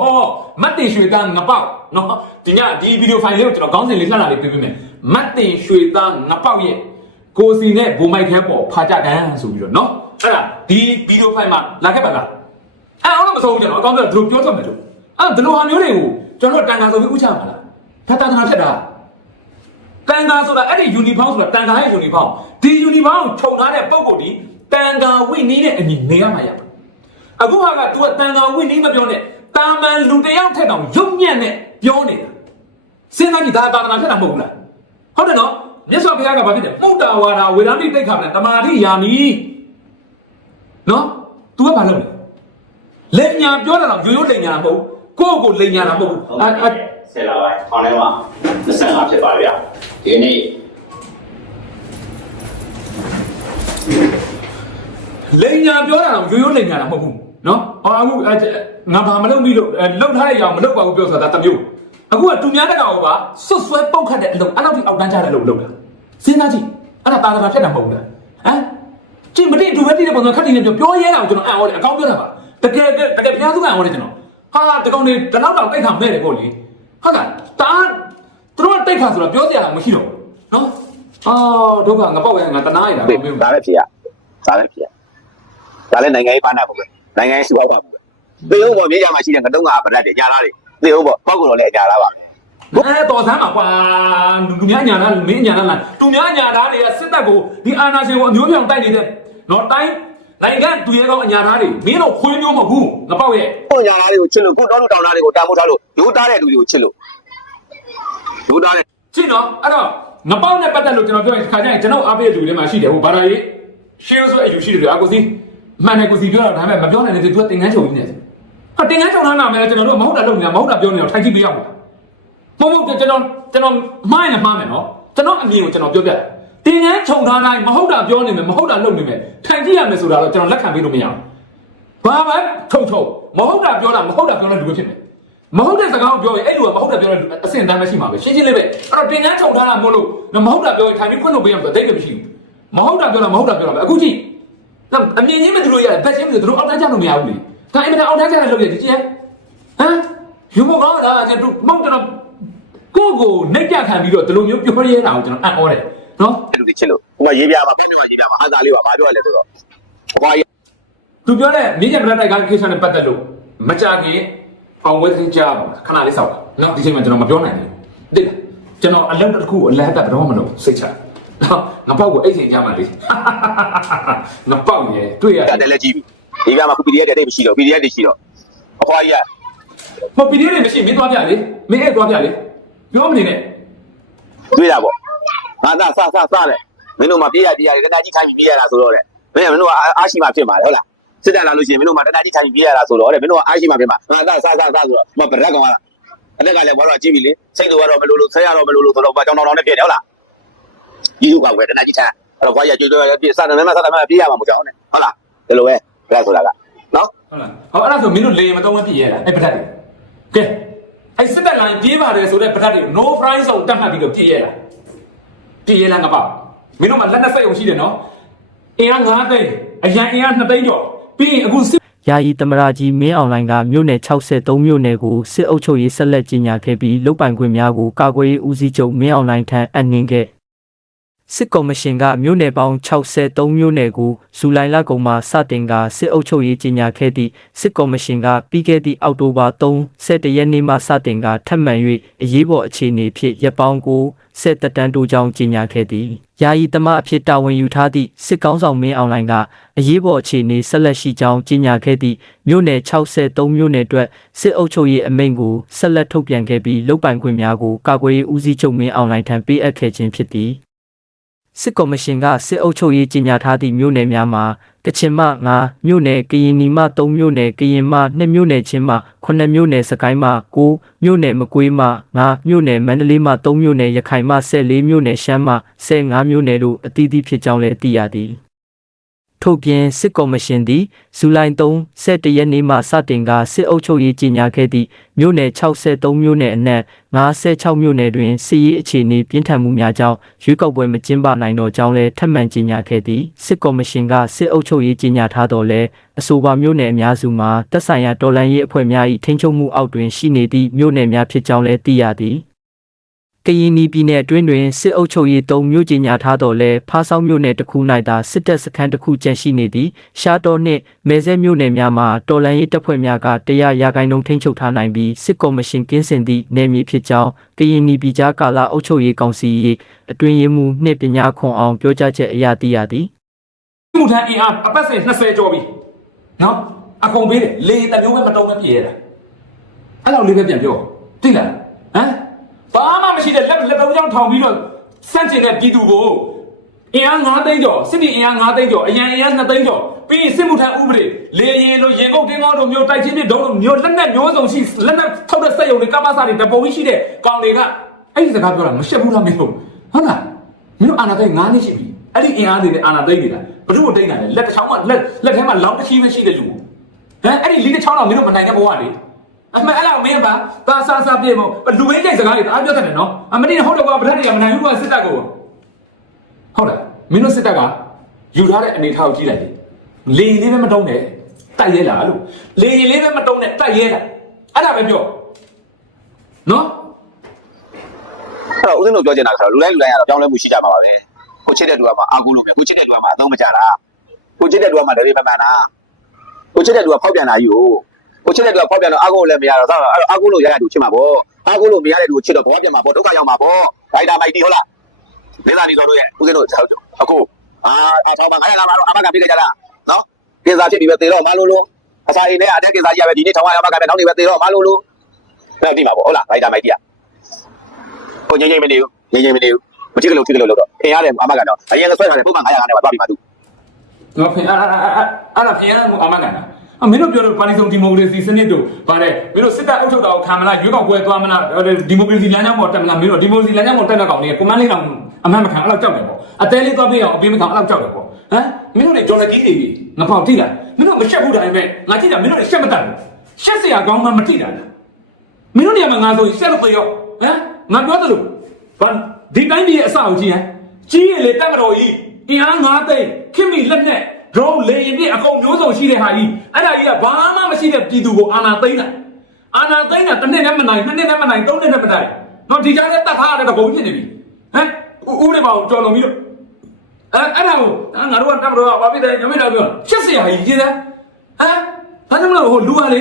မတ်တိတ်ရွှေသားငပောက်နော်ဒီညဒီဗီဒီယိုဖိုင်လေးကိုကျွန်တော်ခေါင်းစဉ်လေးလှမ်းလာလေးပြပေးမယ်မတ်တိတ်ရွှေသားငပောက်ရဲ့ကိုစီနဲ့ဘူမိုက်ခဲပေါ်ဖာကြကန်ဆိုပြီးတော့နော်အဲ့ဒါဒီဗီဒီယိုဖိုင်မှာလာခဲ့ပါလားအဲ့အောင်တော့မဆုံးဘူးကျွန်တော်အကောင်းဆုံးသူတို့ပြောထွက်မယ်လို့အဲ့ဒီလိုဟာမျိုးတွေကိုကျွန်တော်တန်ခါဆိုပြီးဥချမှာလားဒါတာတာဖြစ်တာ တန်ခါဆိုတာအဲ့ဒီယူနီဖောင်းဆိုတာတန်ခါရဲ့ယူနီဖောင်းဒီယူနီဖောင်းကိုခြုံထားတဲ့ပုံကိုဒီတန်ခါဝိနည်းနဲ့အညီနေရမှာရပါအခုဟာက तू ကတန်ခါဝိနည်းမပြောနဲ့တာမန်လူတစ်ယောက်ထက်တောင်ရုပ်ညံ့နဲ့ပြောနေတာစဉ်းစားကြည့်ဒါတာတာဖြစ်တာမဟုတ်ဘူးလားဟုတ်တယ်နော်မြတ်စွာဘုရားကဘာဖြစ်လဲမှုတာဝါဒဝေဒန်တိတိတ်ခါပြန်တမာတိယာမီနော် तू ကဘာလုပ်လဲလိန်ညာပြောတာတော့ရိုးရိုးလိန်ညာမဟုတ်ဘူးကိုယ့်ကိုလိန်ညာတာမဟုတ်ဘူးဟုတ်အဲကဲ့အဲဆယ်လာပိုင်းခေါင်းထဲမှာ25ဖြစ်ပါဗျာ ဒီနေ့လိန်ညာပြောတာတော့ရိုးရိုးလိန်ညာတာမဟုတ်ဘူးနော်အော်အခုအဲငါဘာမလုပ်ပြီလို့အဲလှုပ်ထားတဲ့ရောင်မလုပ်ပါဘူးပြောဆိုတာဒါတစ်မျိုးအခုကသူများတကောင်ကပါစွတ်ဆွဲပုတ်ခတ်တဲ့အလုပ်အဲ့လောက်ထိအောက်တန်းကြတဲ့အလုပ်လုပ်တာစဉ်းစားကြည့်အဲ့ဒါတာသာဖြစ်တာမဟုတ်ဘူးလားဟမ်ကြည့်မတိတူပဲတိတဲ့ပုံစံခက်တိနေပြောပြောရဲတာကိုကျွန်တော်အံ့ဩတယ်အကောင်းပြောတာပါတကယ်တကယ်ဘုရားစုကအံ့ဩတယ်ကျွန်တော်ဟာတကောင်တွေတလောက်တောင်တိတ်ခါမဲ့တယ်ပေါ့လေဟုတ်လားတာ သူတို့ကတိတ်ခါဆိုတော့ပြောစရာမရှိတော့ဘူးနော်အော်ဒုက္ခငါပေါ့ပဲငါတနာရတာဒါမင်းလည်းဖြစ်ရဒါလည်းဖြစ်ရဒါလည်းနိုင်ငံရေးပါနာပေါ့ပဲနိုင်ငံရေးစီးပွားပါပေါ့သေဟုတ်ပေါ့မြေကြမှာရှိတဲ့ငတုံးကဗရက်တွေညာလားတွေသေဟုတ်ပေါ့ပောက်ကတော့လည်းညာလားပါအဲတော်စမ်းပါကွာလူများညာလားမင်းညာလားလားသူများညာသားတွေကစစ်တပ်ကိုဒီအာဏာရှင်ကိုအမျိုးပြောင်တိုက်နေတဲ့တော့တိုင်းနိုင်ငံသူရဲကောင်းအညာသားတွေမင်းတို့ခွေးမျိုးမဟုတ်ဘူးငပောက်ရဲ့ကိုညာလားတွေကိုချစ်လို့ကိုတောလူတောင်သားတွေကိုတာမိုးထားလို့ရိုးသားတဲ့လူတွေကိုချစ်လို့ ရိုးသားတဲ့ကြည့်နော်အဲ့တော့ငပောက်နဲ့ပတ်သက်လို့ကျွန်တော်ပြောရင်ခါကျရင်ကျွန်တော်အားပေးတဲ့လူတွေမှာရှိတယ်ဟိုဘာသာရေးရှေးဆိုအယူရှိတယ်အာကိုစီမှန်တယ်ကိုစီပြောတာဒါပေမဲ့မပြောနိုင်တဲ့သူကတင်ငန်းချုပ်နေတယ်ဟာတင်ငန်းချုပ်ထားတာမယ်ကျွန်တော်တို့မဟုတ်တာလုပ်နေတာမဟုတ်တာပြောနေတော့ထိုင်ကြည့်ပေးရမှာမဟုတ်ဘူးကျွန်တော်ကျွန်တော်မှားရင်မှားမယ်နော်ကျွန်တော်အမြင်ကိုကျွန်တော်ပြောပြတယ်တင်ငန်းချုပ်ထားတိုင်းမဟုတ်တာပြောနေမယ်မဟုတ်တာလုပ်နေမယ်ထိုင်ကြည့်ရမယ်ဆိုတာတော့ကျွန်တော်လက်ခံပေးလို့မရဘူးဘာမှထုံထုံမဟုတ်တာပြောတာမဟုတ်တာပြောတဲ့လူပဲဖြစ်တယ် မဟုတ်တဲ့စကားကိုပြောရင်အဲ့လူကမဟုတ်တာပြောတဲ့အဆင့်တန်းမရှိမှာပဲရှင်းရှင်းလေးပဲအဲ့တော့တင်ငန်းချုပ်ထားတာမို့လို့မဟုတ်တာပြောရင်ထိုင်ပြီးခွင့်လို့ပေးရမှာအတိတ်ကမရှိဘူးမဟုတ်တာပြောတာမဟုတ်တာပြောတာပဲအခုကြည့်တော့အမြင်ချင်းမသူတို့ရတယ်ဘက်ချင်းမသူတို့အောက်တန်းကြလို့မရဘူးလေဒါအိမ်မအောက်တန်းကြတယ်လုပ်ရတယ်ကြည့်ရဟမ်ယူမကောင်းတာကျွန်တော်မောက်တော့ကိုကိုနှိပ်ပြခံပြီးတော့ဒီလိုမျိုးပြောရဲတာကိုကျွန်တော်အံ့ဩတယ်နော်လူတွေချစ်လို့ဟိုမှာရေးပြမှာဖက်နေမှာရေးပြမှာအာသာလေးပါဘာပြောရလဲဆိုတော့ဟွာသူပြောတဲ့မြင်းကြံပလက်တိုက်ကကိစ္စနဲ့ပတ်သက်လို့မကြခင် အောင်ဝဲသင်းကြားပါခဏလေးစောက်ပါနော်ဒီချိန်မှာကျွန်တော်မပြောနိုင်ဘူးတိတ်ကျွန်တော်အလက်တစ်ခုအလက်တက်တော့မလို့စိတ်ချနော်ငါပေါ့ကိုအဲ့ချိန်ကြားမှာလေငါပေါ့ရေတွေ့ရတယ်လည်းကြည့်ပြီရေးပြမှာခု PDF တဲ့တိတ်မရှိတော့ PDF တွေရှိတော့အခွာကြီးကမပီဒီတွေမရှိမင်းသွားပြလေမင်းအဲ့သွားပြလေပြောမနေနဲ့တွေ့တာပေါ့ငါသာစစစတဲ့မင်းတို့မှပြေးရပြေးရတယ်တနာကြီးခိုင်းပြီးပြေးရတာဆိုတော့တဲ့မင်းကမင်းတို့ကအားရှိမှဖြစ်မှာလေဟုတ်လား စစ်တပ်လာလို့ရှိရင်မင်းတို့မှတနာကြီးခိုင်းပြီးပြေးရတာဆိုတော့တဲ့မင်းတို့ကအားရှိမှဖြစ်မှာငါသာစစစဆိုတော့မဗရက်ကောင်ကအတက်ကလည်းဘာလို့ကြည့်ပြီလေစိတ်တော်ကတော့မလို့လို့ဆဲရတော့မလို့လို့ဆိုတော့ဘာကြောင်တော်တော်နဲ့ဖြစ်တယ်ဟုတ်လားယူကဝယ်တနာကြီးချမ်းအဲ့တော့ဘာရကြွကြွပြေးစတယ်မင်းမစတယ်မပြေးရမှာမကြောက်နဲ့ဟုတ်လားဒီလိုပဲဗရက်ဆိုတာကနော်ဟုတ်လားဟောအဲ့ဒါဆိုမင်းတို့လေမတုံးမပြည့်ရတာအဲ့ပဒတ်တွေကဲအဲ့စစ်တပ်လိုင်းပြေးပါတယ်ဆိုတဲ့ပဒတ်တွေ no price အောင်တတ်မှတ်ပြီးတော့ပြည့်ရတာပြည့်ရလားငါပေါ့မင်းတို့မှလက်နဲ့စိတ်အောင်ရှိတယ်နော်အင်အား9သိန်းအရန်အင်အား2သိန်းကျော် ပြီးရင်အခုစစ်ယာယီသမရကြီးမင်းအွန်လိုင်းကမြို့နယ်63မြို့နယ်ကိုစစ်အုပ်ချုပ်ရေးဆက်လက်ကြီးညာခဲ့ပြီးလုတ်ပိုင်ခွင့်များကိုကာကွယ်ရေးဦးစီးချုပ်မင်းအွန်လိုင်းထံအနှင်းခဲ့ စစ်ကော်မရှင်ကမြို့နယ်ပေါင်း63မြို့နယ်ကိုဇူလိုင်လကုန်မှာစတင်ကစစ်အုပ်ချုပ်ရေးကြီးညာခဲ့သည့်စစ်ကော်မရှင်ကပြီးခဲ့သည့်အောက်တိုဘာ31ရက်နေ့မှစတင်ကထပ်မံ၍အရေးပေါ်အခြေအနေဖြင့်ရပ်ပေါင်းကိုဆက်တက်တန်းတိုးကြောင်းကြီးညာခဲ့သည်ယာယီသမအဖြစ်တာဝန်ယူထားသည့်စစ်ကောင်းဆောင်မင်းအောင်လှိုင်ကအရေးပေါ်အခြေအနေဆက်လက်ရှိကြောင်းကြီးညာခဲ့သည့်မြို့နယ်63မြို့နယ်အတွက်စစ်အုပ်ချုပ်ရေးအမိန့်ကိုဆက်လက်ထုတ်ပြန်ခဲ့ပြီးလုတ်ပိုင်ခွင့်များကိုကာကွယ်ရေးဦးစီးချုပ်မင်းအောင်လှိုင်ထံပေးအပ်ခဲ့ခြင်းဖြစ်သည် စစ်ကော်မရှင်ကစစ်အုပ်ချုပ်ရေးကြီးညာထားသည့်မြို့နယ်များမှာကချင်မှ9မြို့နယ်ကရင်နီမှ3မြို့နယ်ကရင်မှ2မြို့နယ်ချင်းမှ9မြို့နယ်စကိုင်းမှ9မြို့နယ်မကွေးမှ9မြို့နယ်မန္တလေးမှ3မြို့နယ်ရခိုင်မှ14မြို့နယ်ရှမ်းမှ15မြို့နယ်တို့အသီးသီးဖြစ်ကြောင်းလည်းသိရသည် ထုတ်ပြန်စစ်ကော်မရှင်သည်ဇူလိုင်3 17ရက်နေ့မှစတင်ကစစ်အုပ်ချုပ်ရေးကြီးညာခဲ့သည့်မြို့နယ်63မြို့နယ်အနက်56မြို့နယ်တွင်စစ်ရေးအခြေအနေပြင်းထန်မှုများကြောင့်ရွေးကောက်ပွဲမကျင်းပနိုင်တော့ကြောင်းလည်းထပ်မံကြေညာခဲ့သည်စစ်ကော်မရှင်ကစစ်အုပ်ချုပ်ရေးကြေညာထားတော်လဲအဆိုပါမြို့နယ်အများစုမှာတပ်ဆိုင်ရာတော်လှန်ရေးအဖွဲ့များ၏ထိန်းချုပ်မှုအောက်တွင်ရှိနေသည့်မြို့နယ်များဖြစ်ကြောင်းလည်းသိရသည်က ရင်နီပြည်နယ်အတွင်းတွင်စစ်အုပ်ချုပ်ရေးသုံးမြို့ကြီးညာထားတော်လဲဖားဆောင်းမြို့နယ်တစ်ခု၌သာစစ်တပ်စခန်းတစ်ခုကျန်ရှိနေသည်ရှားတော်နှင့်မဲဆဲမြို့နယ်များမှာတော်လန်ရေးတပ်ဖွဲ့များကတရားရာဂိုင်းလုံးထိန်းချုပ်ထားနိုင်ပြီးစစ်ကော်မရှင်ကင်းစင်သည့်နယ်မြေဖြစ်ကြောင်းကရင်နီပြည်ကြားကာလအုပ်ချုပ်ရေးကောင်စီ၏အတွင်းရေးမှူးနှင့်ပညာခွန်အောင်ပြောကြားချက်အရသိရသည်မှုထမ်းအင်အားအပတ်စဉ်20ကျော်ပြီနော်အကုန်ပေးတယ်လေတမျိုးပဲမတုံးမပြေရတာအဲ့လောက်လေးပဲပြန်ပြောသိလားဟမ်ဘာမှမ ရှိတဲ့လက်လက်တုံးကြောင်ထောင်ပြီးတော့စန့်ကျင်တဲ့ပြည်သူကိုအင်အား9သိန်းကျော်စစ်တီအင်အား9သိန်းကျော်အရန်အင်အား2သိန်းကျော်ပြီးရင်စစ်မှုထမ်းဥပဒေလေရင်လိုရင်ကုတ်တင်းကောင်းတို့မျိုးတိုက်ချင်းပြဒုံးတို့မျိုးလက်နက်မျိုးစုံရှိလက်နက်ထုတ်တဲ့စက်ရုံတွေကပ္ပစာတွေတပုံကြီးရှိတဲ့ကောင်တွေကအဲ့ဒီစကားပြောတာမရှက်ဘူးလားမင်းတို့ဟုတ်လားမင်းတို့အာနာသိန်း9နှစ်ရှိပြီအဲ့ဒီအင်အားတွေနဲ့အာနာသိန်းနေတာဘယ်သူ့ကိုတိတ်နိုင်လဲလက်တစ်ချောင်းမှလက်လက်ထဲမှာလောင်းတစ်ချီပဲရှိတဲ့လူဟမ်အဲ့ဒီလီတစ်ချောင်းတော့မင်းတို့မနိုင်တဲ့ဘဝလေ အမေအဲ့လောက်မင်းပါသာဆာဆာပြေမို့လူဝင်းကြိုက်စကားတွေအားပြောတတ်တယ်နော်အမတိဟုတ်တော့ကွာဗထက်တွေကမနိုင်ဘူးကွာစစ်တပ်ကိုဟုတ်လားမင်းတို့စစ်တပ်ကယူထားတဲ့အနေထားကိုကြည့်လိုက်လေလေရင်လေးပဲမတုံးနဲ့တိုက်ရဲလားလို့လေရင်လေးပဲမတုံးနဲ့တိုက်ရဲလားအဲ့ဒါပဲပြောနော်အဲ့တော့ဦးဇင်းတို့ပြောချင်တာကတော့လူတိုင်းလူတိုင်းကတော့ပြောင်းလဲမှုရှိကြမှာပါပဲကိုချစ်တဲ့လူကမှအာကိုလို့ပဲကိုချစ်တဲ့လူကမှအသုံးမကျတာကိုချစ်တဲ့လူကမှဒရေမမှန်တာကိုချစ်တဲ့လူကဖောက်ပြန်တာကြီးကို ကိုချစ်တဲ့လူကဖောက်ပြန်တော့အာကိုလည်းမရတော့အဲ့တော့အာကိုလို့ရရတူချစ်မှာပေါ့အာကိုလို့မရတဲ့လူကိုချစ်တော့ဘဝပြန်မှာပေါ့ဒုက္ခရောက်မှာပေါ့ဒိုင်တာမိုက်တီဟုတ်လားဒေသနီတော်တို့ရဲ့ဦးဇင်းတို့အခုအာအထောင်းမှာငါရလာမှာတော့အမကပြေးကြလားနော်ကင်စာဖြစ်ပြီးပဲသေတော့မလို့လို့အစာအိမ်ထဲအတက်ကင်စာကြီးရပဲဒီနေ့ထောင်းရအမကပဲနောက်နေပဲသေတော့မလို့လို့အဲ့ဒီမှာပေါ့ဟုတ်လားဒိုင်တာမိုက်တီကကိုငိမ့်ငိမ့်မနေဘူးငိမ့်ငိမ့်မနေဘူးမကြည့်ကြလို့ကြည့်ကြလို့လို့တော့ခင်ရတယ်အမကတော့အရင်ကဆွဲထားတယ်ပုံမှန်900နဲ့ပါသွားပြီပါသူငါဖင်အဲ့အဲ့အဲ့အဲ့ဒါဖင်ရမှုအမကန်တာ အမင်းတို့ပြောလို့ပါတီစုံဒီမိုကရေစီစနစ်တို့ဗါတဲ့မင်းတို့စစ်တပ်အုပ်ချုပ်တာကိုခံမလားရွေးကောက်ပွဲသွားမလားဒီမိုကရေစီလမ်းကြောင်းပေါ်တက်မလားမင်းတို့ဒီမိုကရေစီလမ်းကြောင်းပေါ်တက်တဲ့ကောင်တွေကကွန်မန်းလေးတောင်အမှန်မခံအဲ့လောက်ကြောက်တယ်ပေါ့အသေးလေးသွားပြအောင်အပေးမခံအဲ့လောက်ကြောက်တယ်ပေါ့ဟမ်မင်းတို့တွေဒေါ်လာကြီးတွေငါပေါက်ထိလားမင်းတို့မရှက်ဘူးတိုင်းပဲငါကြည့်တာမင်းတို့တွေရှက်မတတ်ဘူးရှက်စရာကောင်းမှမထိတာလားမင်းတို့နေရာမှာငါဆိုရှက်လို့ပြေရောဟမ်ငါပြောတယ်လို့ဘာဒီတိုင်းပြည်ရဲ့အစအုပ်ကြီးဟမ်ကြီးရင်လေတက်မတော်ကြီးအင်အား၅သိန်းခင်မီလက်နဲ့ drone လေရင်ပြအကုန်မျိုးစုံရှိတဲ့ဟာကြီးအဲ့ဒါကြီးကဘာမှမရှိတဲ့ပြည်သူကိုအာဏာသိမ်းတာအာဏာသိမ်းတာတစ်နှစ်နဲ့မနိုင်နှစ်နှစ်နဲ့မနိုင်သုံးနှစ်နဲ့မနိုင်တော့ဒီကြားထဲတတ်ထားရတဲ့ဘုံဖြစ်နေပြီဟမ်ဥဥတွေပါကြော်လုံးပြီးတော့အဲ့အဲ့ဒါကိုငါတို့ကတက်မတော်ဘာဖြစ်တယ်ညမိတော်ပြောရှက်စရာကြီးကြီးသားဟမ်ဘာကြောင့်လဲဟိုလူကလေ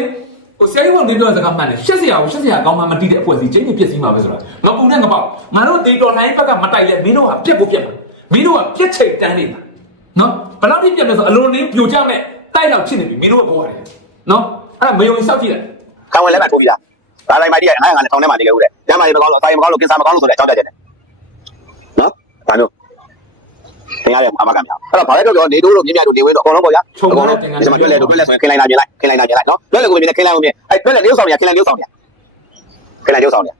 ဟိုဆရာကြီးကနေပြောစကားမှန်တယ်ရှက်စရာကိုရှက်စရာကောင်းမှမတိတဲ့အဖွဲ့အစည်းချင်းပြည့်စည်မှာပဲဆိုတာငါပူနဲ့ငါပေါ့ငါတို့တေတော်နိုင်ဘက်ကမတိုက်လဲမင်းတို့ကပြက်ဖို့ပြက်မှာမင်းတို့ကပြက်ချိန်တန်းနေတာ နော်ဘယ်လောက်ထိပြတ်လဲဆိုအလုံးလေးပြိုကျမဲ့တိုက်တော့ဖြစ်နေပြီမင်းတို့ကပေါ်ရတယ်နော်အဲ့ဒါမယုံရင်စောက်ကြည့်လိုက်ခံဝင်လဲမှထိုးပြီးလားဒါတိုင်းမိုက်တီက900နဲ့ထောင်ထဲမှာနေကြဦးတယ်ညမိုင်မကောင်းလို့အစာရင်မကောင်းလို့ကင်စာမကောင်းလို့ဆိုတဲ့အကြောင်းပြချက်တယ်နော်ဒါမျိုးခင်ရတယ်အမကမြောက်အဲ့တော့ဘာလဲတော့ပြောနေတိုးလို့မြင်းမြတ်တို့နေဝင်းတော့အကုန်လုံးပေါ့ဗျာဒီမှာတွေ့လဲတို့တွေ့လဲဆိုရင်ခင်လိုက်လာမြင်လိုက်ခင်လိုက်လာမြင်လိုက်နော်တွေ့လဲကိုမြင်လဲခင်လိုက်ကိုမြင်အဲ့တွေ့လဲလေးဆောင်ရခင်လိုက်လေးဆောင်ရခင်လိုက်လေးဆောင်ရ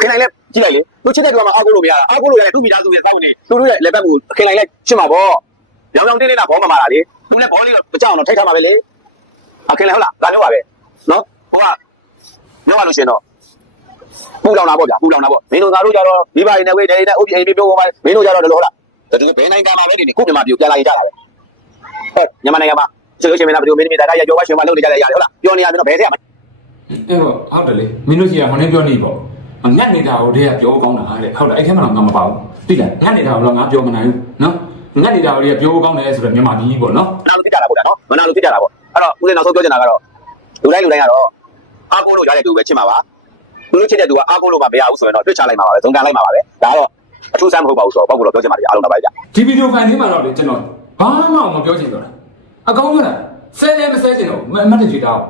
ခင်လိုက်လဲ ကြည့်လိုက်လေသူချစ်တဲ့သူကမှအာကိုလို့မရတာအာကိုလို့ရတယ်သူ့မိသားစုရဲ့စောင့်နေသူတို့ရဲ့လက်ပတ်မှုခင်လိုက်လဲချစ်မှာပေါ့ရောင်ရောင်တင်းတင်းတာဘောမမာတာလေသူလည်းဘောလေးတော့မကြောက်အောင်ထိတ်ထားမှာပဲလေအခင်လဲဟုတ်လားဒါမျိုးပါပဲနော်ဟိုကပြောရလို့ရှင်တော့ပူလောင်တာပေါ့ဗျာပူလောင်တာပေါ့မင်းတို့သားတို့ကြတော့မိဘတွေနဲ့ဝေးတယ်နဲ့ဥပ္ပအိမ်ပြေပြောပါမင်းတို့ကြတော့လို့ဟုတ်လားဒါတူဘယ်နိုင်ငံမှာပဲနေနေခုမြန်မာပြည်ပြန်လာရကြတာပဲဟဲ့မြန်မာနိုင်ငံမှာကျေရှင်မင်းသားဘယ်လိုမင်းသမီးတာကရကြောပါရှင်မလုပ်နေကြတယ်ရတယ်ဟုတ်လားပြောနေရမင်းတို့ဘယ်ဆက်ရမလဲအဲ့တော့ဟုတ်တယ်လေမင်းတို့ကြီးကဟိုနေ့ပြောနေပေါ့မ ငတ်နေတာကိုတည်းကပြောကောင်းတာတဲ့ဟုတ်တယ်အဲ့ထဲမှာတော့ငါမပါဘူးသိလားငတ်နေတာကိုတော့ငါပြောမနိုင်ဘူးနော်ငတ်နေတာကိုတည်းကပြောကောင်းတယ်ဆိုတော့မြန်မာပြည်ပေါ့နော်မနာလို့ဖြစ်ကြတာပေါ့ဗျာနော်မနာလို့ဖြစ်ကြတာပေါ့အဲ့တော့ဦးဇင်းနောက်ဆုံးပြောချင်တာကတော့လူတိုင်းလူတိုင်းကတော့အားကိုးလို့ရတဲ့သူပဲချစ်မှာပါသူတို့ချစ်တဲ့သူကအားကိုးလို့မမရဘူးဆိုရင်တော့တွေ့ချလိုက်မှာပါပဲဇုံကန်လိုက်မှာပါပဲဒါကတော့အထူးဆန်းမဟုတ်ပါဘူးဆိုတော့ပေါ့ကိုတော့ပြောချင်ပါတယ်အားလုံးတော့ပါဗျာဒီဗီဒီယိုဖိုင်လေးမှာတော့လေကျွန်တော်ဘာမှမပြောချင်တော့တာအကောင်းပြောတာဆဲလဲမဆဲချင်တော့မအမှတ်တရတော့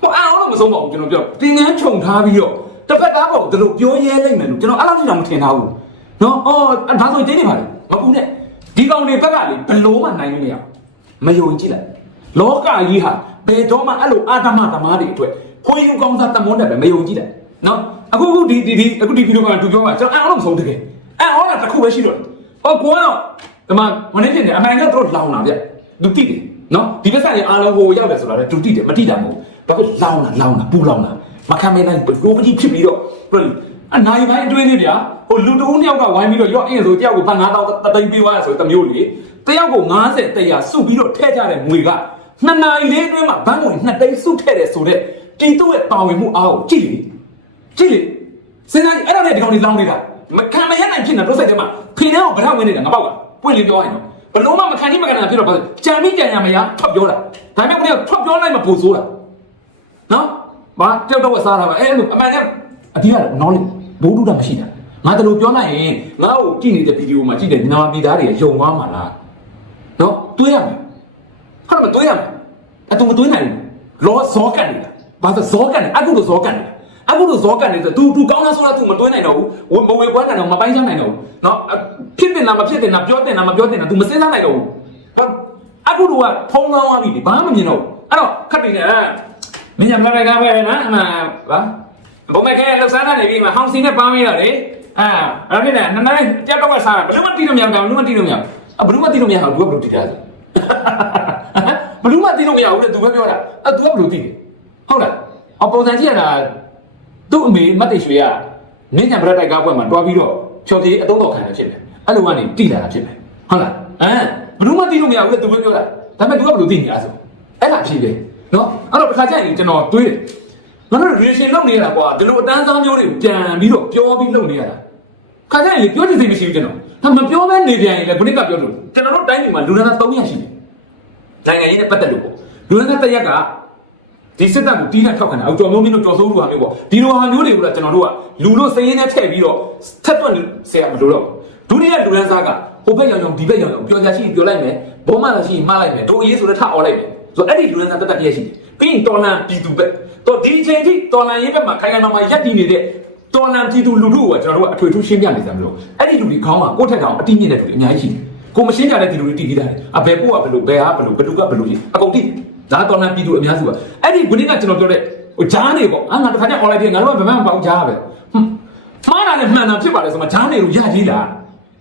ဟိုအောင်တော့မဆုံးပါဘူးကျွန်တော်ပြောတင်ငန်းခြုံထားပြီးတော့ တစ်ဖက်သားပေါ့ဒီလိုပြောရဲလိုက်မယ်လို့ကျွန်တော်အဲ့လောက်ထိတော့မထင်ထားဘူးနော်အော်ဒါဆိုတင်းနေပါလေမပူနဲ့ဒီကောင်တွေဘက်ကလေဘလို့မှနိုင်လို့မရမယုံကြည်လိုက်လောကကြီးဟာဘယ်တော့မှအဲ့လိုအာသမသမားတွေအတွက်ခွေးယူကောင်းစားတမွန်းတယ်ပဲမယုံကြည်လိုက်နော်အခုအခုဒီဒီဒီအခုဒီဗီဒီယိုကတူပြောပါကျွန်တော်အဲ့အောင်မဆုံးတကယ်အဲ့အောင်ကတစ်ခုပဲရှိတော့ဟောကိုကတော့ဒီမှာမနေ့ဖြစ်နေအမှန်ကတော့လောင်လာဗျသူတိတယ်နော်ဒီပစ္စည်းအားလုံးဟိုရောက်တယ်ဆိုတာလည်းသူတိတယ်မတိတာမဟုတ်ဘာဖြစ်လောင်လာလောင်လာပူလောင်လာ မခံမနိုင်ဘလို့ကြီးဖြစ်ပြီးတော့အနိုင်ပိုင်းအတွင်းလေးဗျာဟိုလူတဦးနှစ်ယောက်ကဝိုင်းပြီးတော့ရော့အင်းဆိုတယောက်ကိုဖန်9000တသိန်းပေးသွားရဆိုတမျိုးလေတယောက်ကို90တရားစုပြီးတော့ထဲကြတဲ့ငွေကနှစ်နိုင်လေးအတွင်းမှာဘန်းငွေနှစ်သိန်းစုထဲတယ်ဆိုတော့တီတူရဲ့ပါဝင်မှုအားကိုကြည့်လေကြည့်လေစဉ်းစားအဲ့ဒါနဲ့ဒီကောင်တွေလောင်နေတာမခံမရနိုင်ဖြစ်နေတော့စိတ်ထဲမှာဖေထဲကိုဗရဝင်နေတာငါပေါက်ကပွင့်လေးပြောရရင်ဘလုံးမမခံကြီးမခံနိုင်ဖြစ်တော့ဘာလဲကြံမိကြံရမရထွက်ပြောတာဒါပေမဲ့ကိုထွက်ပြောလိုက်မှပူဆိုးတာနော် မာတယောက်တော့စားတာပါအဲ့လိုအမှန်နဲ့အတိအကျ knowledge ဘိုးတူတာမရှိတာငါတလို့ပြောလိုက်ရင်ငါ့ကိုကြည့်နေတဲ့ဗီဒီယိုမှာကြည့်တဲ့မြန်မာပြည်သားတွေရုံသွားမှာလားနော်တွေးရမယ်ဟာမတွေးရမယ်အတူမတွေးနိုင်ဘူးလောဇောကန်နေတာဘာသာဇောကန်နေအတူလိုဇောကန်နေတာအခုလိုဇောကန်နေဆိုသူသူကောင်းလားဆိုတော့သူမတွင်းနိုင်တော့ဘူးမဝေကွမ်းနိုင်တော့မပိုင်းချနိုင်တော့ဘူးเนาะဖြစ်တင်လားမဖြစ်တင်လားပြောတင်လားမပြောတင်လား तू မစဉ်းစားနိုင်တော့ဘူးအခုလိုကဖုံးလောင်းသွားပြီဘာမှမမြင်တော့ဘူးအဲ့တော့ခက်နေတယ် မင်းညမရကပဲနော်အမှဘာဘုံမခဲလောက်စားနေပြီမှာဟောင်းစင်းနဲ့ပန်းမိတော့လေအာအဲ့ဒီနဲ့နည်းနည်းကြက်တော့စားဘယ်လိုမှတီးလို့မရဘူးဘယ်လိုမှတီးလို့မရဘူးအဘယ်လိုမှတီးလို့မရဘူး तू ကဘယ်လိုတီးတာလဲ ဘလူးမသိလို့မရဘူးလေသူပဲပြောတာအဲ तू ကဘလူးသိတယ်ဟုတ်လားအပုံစံကြည့်ရတာသူ့အမေမတ်တေရွှေကနင်းညံပရက်တိုက်ကားပွဲမှာတွားပြီးတော့ချော်ပြေအတုံးတော်ခံရဖြစ်တယ်အဲ့လိုကနေတိလာတာဖြစ်တယ်ဟုတ်လားအဲဘလူးမသိလို့မရဘူးလေသူပဲပြောတာဒါပေမဲ့ तू ကဘလူးသိနေတာဆိုအဲ့ဒါဖြစ်တယ် နော်အဲ့တော့တစ်ခါကျရင်ကျွန်တော်တွေးတယ်ငါတို့ relation လုပ်နေရတာကွာဒီလိုအတန်းစားမျိုးတွေကိုပြန်ပြီးတော့ပြောပြီးလုပ်နေရတာခါကျရင်လေပြောချင်စိတ်မရှိဘူးကျွန်တော်ဒါမပြောမဲနေပြန်ရင်လေခုနကပြောလို့ကျွန်တော်တို့တိုင်းပြည်မှာလူနာသား300ရှိတယ်နိုင်ငံရေးနဲ့ပတ်သက်လို့ပေါ့လူရင်းတဲ့ရက်ကဒီစစ်တပ်ကိုတီးနဲ့ထောက်ခံတာအော်ကျော်မျိုးမင်းတို့ကျော်စိုးလူဟာမျိုးပေါ့ဒီလိုဟာမျိုးတွေကကျွန်တော်တို့ကလူလို့စည်ရင်းနဲ့ထည့်ပြီးတော့ထက်တွက်ဆရာမလို့တော့ဒုတိယလူရင်းစားကဟိုဘက်ရောင်ရောင်ဒီဘက်ရောင်ရောင်ပြောကြရှိပြောလိုက်မယ် ဘောမလာရှိမလိုက်မယ်တို့အရေးဆိုတော့ထအော်လိုက်မယ်ဆိုတော့အဲ့ဒီလူရင်းစားတက်တက်ပြည့်ရှိတယ်ပြီးရင်တော်လန်ပြည်သူဘက်တော့ဒီအချိန်ထိတော်လန်ရေးဘက်မှာခိုင်ခိုင်မာမာရက်တည်နေတဲ့တော်လန်ပြည်သူလူထုကိုကျွန်တော်တို့ကအထွေထူးရှင်းပြနေကြမလို့အဲ့ဒီလူတွေခေါင်းမှာကိုယ့်ထက်တောင်အတိမြင့်တဲ့လူတွေအများကြီးရှိတယ်ကိုမရှင်းကြတဲ့ဒီလူတွေတည်ပြီးသားတယ်အဘယ်ပို့ကဘယ်လိုဘယ်ဟာဘယ်လိုဘယ်သူကဘယ်လိုရှိအကုန်တည်ဒါတော်လန်ပြည်သူအများစုကအဲ့ဒီခုနကကျွန်တော်ပြောတဲ့ဟိုဂျားနေပေါ့အာငါတစ်ခါကျ online ပြင်ငါတို့ကဘယ်မှမပေါ့ဂျားပဲဟွန်းမှားတာနဲ့မှန်တာဖြစ်ပါလေဆိုမှဂျားနေလို့ရကြီးလား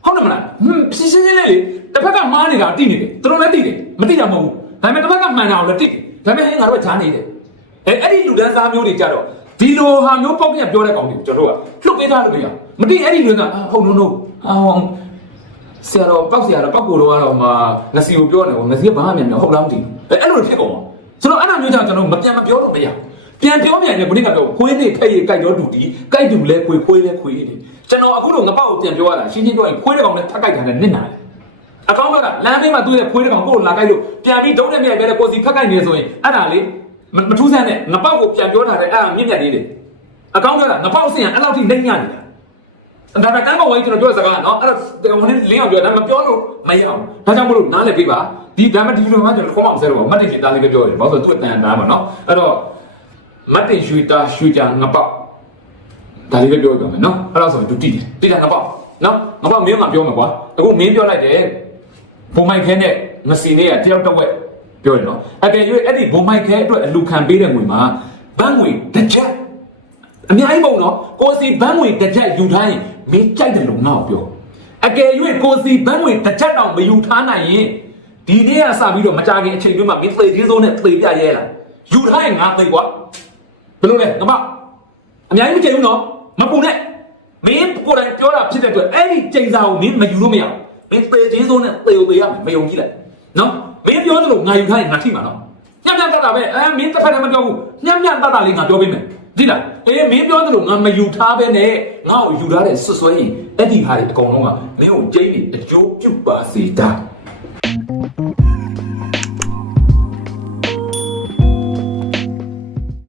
ဟုတ်တယ်မလားဟွန်းရှင်းရှင်းလေးလေးတစ်ဖက်ကမှားနေတာတိနေတယ်သူတို့လည်းတိတယ်မတိတာမဟုတ်ဘူးဒါပေမဲ့တစ်ဖက်ကမှန်တာကိုလည်းတိတယ်ဒါပေမဲ့ငါတို့ကဂျားနေတယ်အဲအဲ့ဒီလူဒန်းစားမျိုးတွေကြတော့ဒီလိုဟာမျိုးပေါက်ပြန်ပြောတဲ့ကောင်တွေကျွန်တော်တို့ကလှုပ်ပေးထားလို့မရမတိအဲ့ဒီလူကဟုတ်နော်နော်အာဆရာတော်ပောက်ဆရာတော်ပောက်ကိုတော့ကတော့မှငစီကိုပြောနေပေါ့ငစီကဘာမှမမြင်ဟုတ်လားမသိဘူးအဲအဲ့လိုဖြစ်ကုန်ပါကျွန်တော်အဲ့လိုမျိုးကြောင့်ကျွန်တော်မပြန်မပြောလို့မရ ပြန်ပြောမြန်တယ်ခုနကပြောခွေးနေဖက်ရကြိုက်တော့တူတီကြိုက်တူလဲခွေးခွေးလဲခွေးနေကျွန်တော်အခုတော့ငပောက်ကိုပြန်ပြောရတာရှင်းရှင်းပြောရင်ခွေးတဲ့ကောင်နဲ့ထပ်ကြိုက်တာနဲ့နစ်နာတယ်အကောင်းဘက်ကလမ်းဘေးမှာတွေ့တဲ့ခွေးတဲ့ကောင်ကိုလာကြိုက်လို့ပြန်ပြီးဒုံးနဲ့မြိုက်ပဲကိုစီဖက်ကြိုက်နေဆိုရင်အဲ့ဒါလေမထူးဆန်းနဲ့ငပောက်ကိုပြန်ပြောထားတယ်အဲ့ဒါမြင့်မြတ်လေးတယ်အကောင်းဘက်ကငပောက်စင်အဲ့လောက်ထိလက်ညနေတာဒါပေမဲ့တန်းပေါ်ဝိုင်းကျွန်တော်ပြောတဲ့စကားကနော်အဲ့တော့ဟိုနေ့လင်းအောင်ပြောဒါပေမဲ့ပြောလို့မရအောင်ဒါကြောင့်မလို့နားလည်ပေးပါဒီဒါပေမဲ့ဒီလိုမှကျွန်တော်ခေါင်းအောင်ဆဲတော့မတ်တင်ရှင်သားလေးပဲပြောတယ်ဘာလို့ဆိုသူ့အတန်တားပါနော်အဲ့တော့ မတ်တင်ရွှေတာရွှေကြငပောက်ဒါလေးပဲပြောကြမယ်နော်အဲ့ဒါဆိုရင်သူတိတယ်တိတယ်ငပောက်နော်ငပောက်မင်းကပြောမှာကွာအခုမင်းပြောလိုက်တယ်ဘုံမိုက်ခဲနဲ့မစီနေကတယောက်တော့ဝက်ပြောတယ်နော်အကယ်၍အဲ့ဒီဘုံမိုက်ခဲအတွက်အလူခံပေးတဲ့ငွေမှာဘန်းငွေတစ်ချက်အများကြီးပုံနော်ကိုစီဘန်းငွေတစ်ချက်ယူထားရင်မင်းကြိုက်တယ်လို့ငါ့ကိုပြောအကယ်၍ကိုစီဘန်းငွေတစ်ချက်တောင်မယူထားနိုင်ရင်ဒီနေ့ကစပြီးတော့မကြခင်အချိန်တွင်းမှာမင်းသေသေးဆုံးနဲ့သေပြရဲလာယူထားရင်ငါသိကွာ ဘယ်လိုလဲငမအများကြီးမကြိမ်ဘူးနော်မပူနဲ့မင်းကိုယ်တိုင်ပြောတာဖြစ်တဲ့အတွက်အဲ့ဒီချိန်စာကိုမင်းမယူလို့မရဘူးမင်းသေသေးဆုံးနဲ့သေသေရမယ်မယုံကြည်လိုက်နော်မင်းပြောသလိုငါယူထားရင်ငါထိမှာနော်ညံ့ညံ့တတ်တာပဲအဲမင်းတစ်ဖက်တည်းမပြောဘူးညံ့ညံ့တတ်တာလေးငါပြောပေးမယ်ဒီသိလားအေးမင်းပြောသလိုငါမယူထားပဲနဲ့ငါ့ကိုယူထားတဲ့ဆွဆွဲရင်အဲ့ဒီဟာတွေအကုန်လုံးကမင်းကိုကျိန်းနေအကျိုးပြုတ်ပါစေတာ